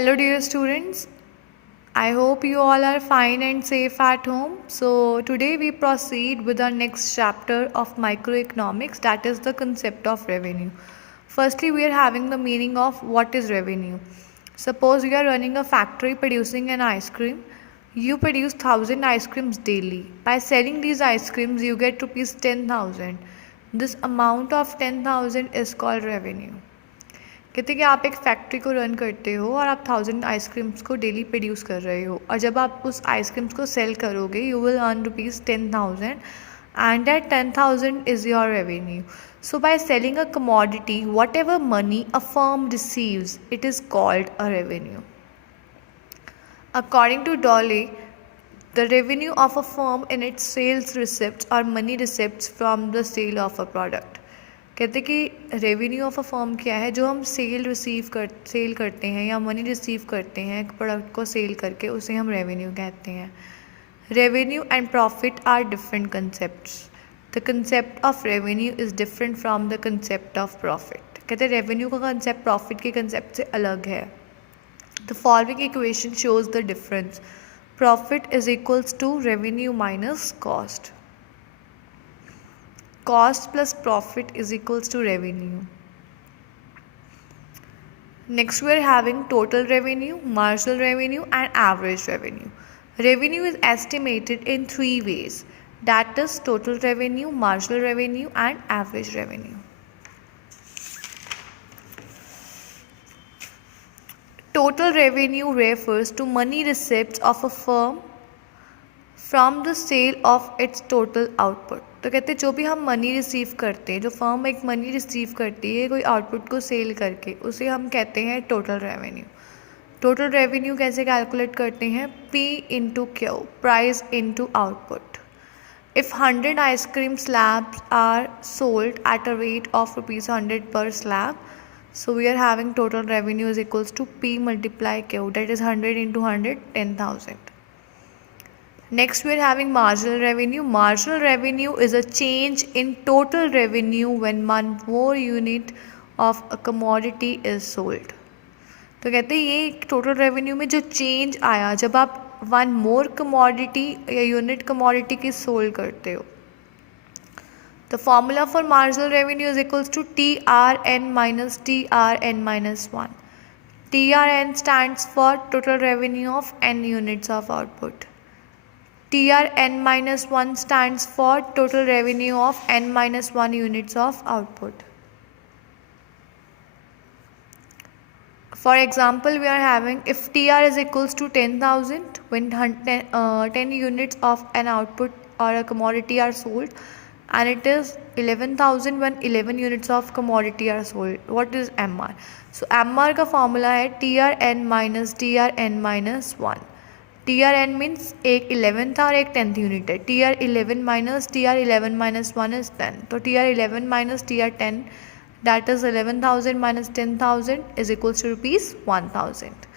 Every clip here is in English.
Hello, dear students. I hope you all are fine and safe at home. So, today we proceed with our next chapter of microeconomics, that is the concept of revenue. Firstly, we are having the meaning of what is revenue. Suppose you are running a factory producing an ice cream. You produce 1000 ice creams daily. By selling these ice creams, you get rupees 10,000. This amount of 10,000 is called revenue. कहते हैं कि आप एक factory को run करते हो और आप 1000 आइसक्रीम्स को डेली प्रोड्यूस कर रहे हो और जब आप उस आइसक्रीम्स को सेल करोगे you will earn rupees 10,000 and that 10,000 is your revenue. So by selling a commodity, whatever money a firm receives, it is called a revenue. According to Dole, the revenue of a firm in its sales receipts or money receipts from the sale of a product. कहते कि revenue of a firm क्या है, जो हम cell करते हैं या money receive करते हैं प्रोडक्ट को सेल करके, उसे हम रेवेन्यू कहते हैं. Revenue and profit are different concepts. The concept of revenue is different from the concept of profit. कहते हैं रेवेन्यू का कंसेप्ट प्रॉफिट के कंसेप्ट से अलग है. The following equation shows the difference. Profit is equals to revenue minus cost. Cost plus profit is equals to revenue. Next we are having total revenue, marginal revenue and average revenue. Revenue is estimated in three ways, that is total revenue, marginal revenue and average revenue. Total revenue refers to money receipts of a firm from the sale of its total output. तो कहते हैं जो भी हम money receive करते हैं, जो firm एक मनी रिसीव करती है कोई आउटपुट को सेल करके, उसे हम कहते हैं टोटल रेवेन्यू. टोटल रेवेन्यू कैसे कैलकुलेट करते हैं? P into Q, price into output. If 100 ice cream slabs are sold at a rate of ₹100 per slab, so we are having total revenue is equals to P multiply Q, that is 100 into 100, 10,000. Next we are having marginal revenue. Marginal revenue is a change in total revenue when one more unit of a commodity is sold. तो कहते हैं ये total revenue में जो change आया जब आप one more commodity या यूनिट कमोडिटी की सोल्ड करते हो. The formula for marginal revenue is equals to TRN minus TRN minus 1. TRN stands for total revenue of n units of output. TRN minus 1 stands for total revenue of n minus 1 units of output. For example, we are having if TR is equals to 10,000 when 10 units of an output or a commodity are sold, and it is 11,000 when 11 units of commodity are sold. What is MR? So MR का formula है TRN minus TRN minus 1. TRN means एक 11th और एक 10th unit है. TR11 minus TR11 minus 1 is 10. तो TR11 minus TR10 that is 11,000 minus 10,000 is equals to ₹1,000.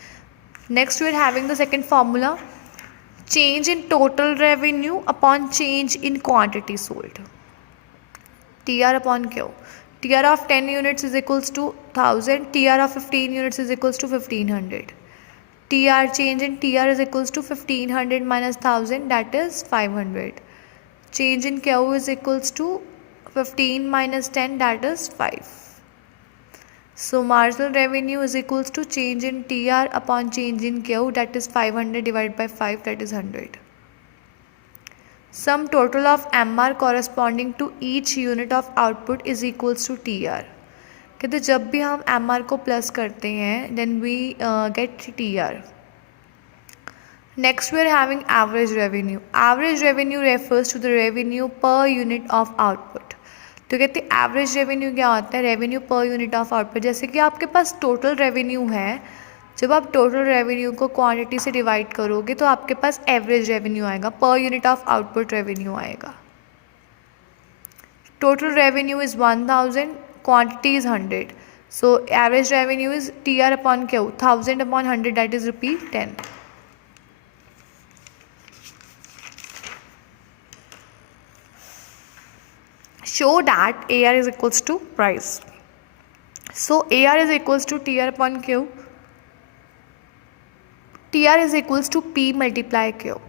Next we are having the second formula, change in total revenue upon change in quantity sold. TR upon Q. TR of 10 units is equals to 1000. TR of 15 units is equals to 1500. TR change in TR is equals to 1500 minus 1000, that is 500. Change in Q is equals to 15 minus 10, that is 5. So marginal revenue is equals to change in TR upon change in Q, that is 500 divided by 5, that is 100. Sum total of MR corresponding to each unit of output is equals to TR. कहते जब भी हम MR को plus करते हैं then we get TR. Next we are having average revenue. Average revenue refers to the revenue per unit of output. तो कहते हैं एवरेज रेवेन्यू क्या होता है? Revenue per unit of output. जैसे कि आपके पास टोटल रेवेन्यू है, जब आप टोटल रेवेन्यू को क्वांटिटी से डिवाइड करोगे तो आपके पास एवरेज रेवेन्यू आएगा, per unit of output revenue आएगा. Total revenue is 1000, quantity is 100, so average revenue is TR upon Q, 1000 upon 100, that is ₹10. Show that AR is equals to price. So AR is equals to TR upon Q. TR is equals to P multiply Q.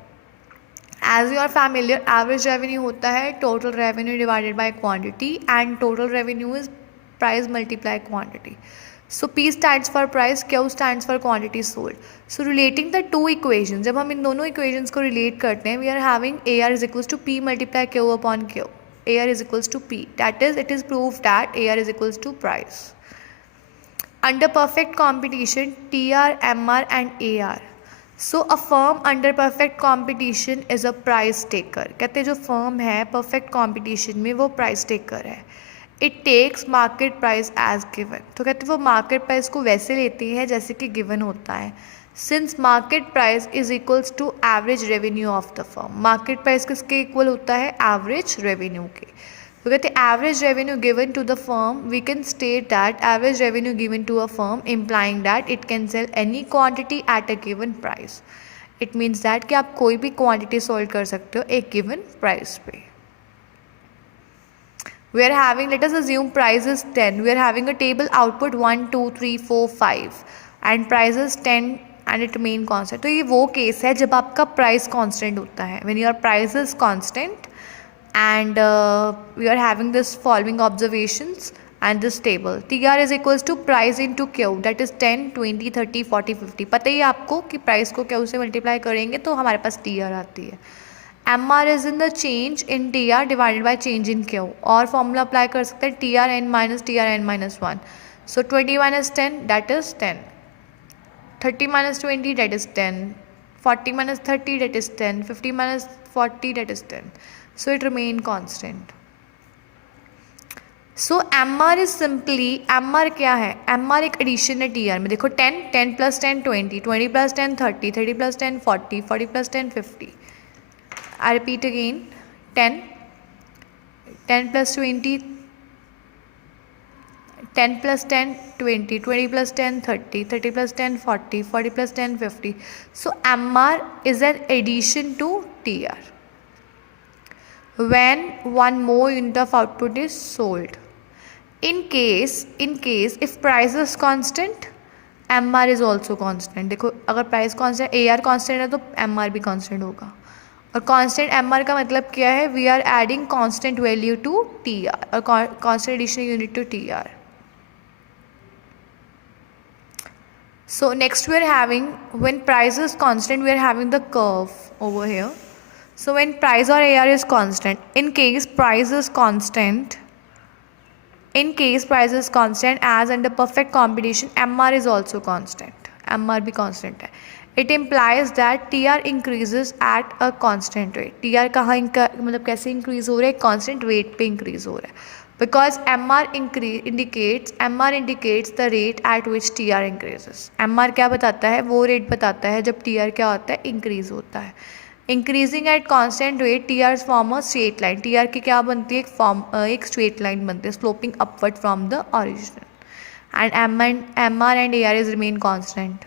As you are familiar, average revenue होता है total revenue divided by quantity, and total revenue is price multiply quantity. So P stands for price, Q stands for quantity sold. So relating the two equations, जब हम इन दोनों equations को relate करते हैं, we are having AR is equals to P multiply Q upon Q. AR is equals to P. That is, it is proved that AR is equals to price. Under perfect competition, TR, MR and AR. So a firm under perfect competition is a price taker. कहते हैं जो firm है perfect competition में वो price taker है. It takes market price as given. तो कहते हैं वो market price को वैसे लेती है जैसे कि given होता है. Since market price is equals to average revenue of the firm. Market price किसके equal होता है? Average revenue के. तो कहते हैं average revenue given to the firm, we can state that average revenue given to a firm implying that it can sell any quantity at a given price. It means that कि आप कोई भी quantity sold कर सकते हो एक given price पे. We are having, let us assume price is 10. We are having a table output 1, 2, 3, 4, 5 and price is 10 and it remain constant. तो ये वो केस है जब आपका price constant होता है. When your price is constant and we are having this following observations and this table. TR is equals to price into Q, that is 10, 20, 30, 40, 50. पता ही आपको कि प्राइस को Q से मल्टीप्लाई करेंगे तो हमारे पास TR आती है. MR is in the change in TR divided by change in Q. और फॉर्मूला अप्लाई कर सकते हैं TRN minus TRN minus 1. So 20 minus 10, that is 10. 30 minus 20, that is 10. 40 minus 30, that is 10. 50 minus 40, that is 10. So it remain constant. So MR is simply, MR क्या है? MR एक addition है TR में. देखो 10, 10 plus 10, 20, 20 plus 10, 30, 30 plus 10, 40, 40 plus 10, 50. I repeat again, 10, 10 plus 20, 10 plus 10, 20, 20 plus 10, 30, 30 plus 10, 40, 40 plus 10, 50. So MR is an addition to TR. When one more unit of output is sold. In case if price is constant, MR is also constant. देखो अगर price constant, AR constant है तो MR भी constant होगा. और constant MR का मतलब क्या है? We are adding constant value to TR और constant additional unit to TR. So next we are having, when price is constant, we are having the curve over here. So when price or AR is constant, in case price is constant as under perfect competition, MR is also constant. MR भी constant है. It implies that TR increases at a constant rate. TR कहाँ मतलब कैसे increase हो रहा है? Constant rate पे increase हो रहा है. Because MR indicates the rate at which TR increases. MR क्या बताता है? वो rate बताता है जब TR क्या होता है? Increase होता है. Increasing at constant rate, TR's form a straight line. TR की क्या बनती है? एक straight line बनती है, sloping upward from the original. And MR and AR is remain constant.